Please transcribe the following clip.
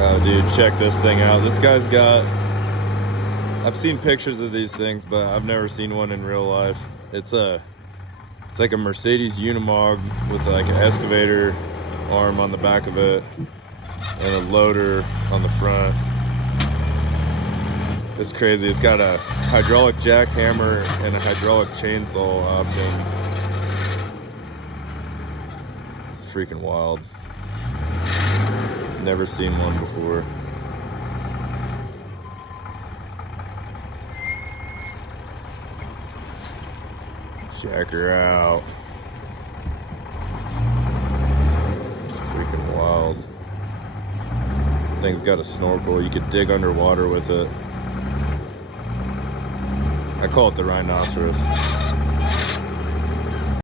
Oh, dude, check this thing out. This guy's got... I've seen pictures of these things, but I've never seen one in real life. It's like a Mercedes Unimog with like an excavator arm on the back of it and a loader on the front. It's crazy. It's got a hydraulic jackhammer and a hydraulic chainsaw option. It's freaking wild. Never seen one before. Check her out. Freaking wild. Thing's got a snorkel. You could dig underwater with it. I call it the rhinoceros.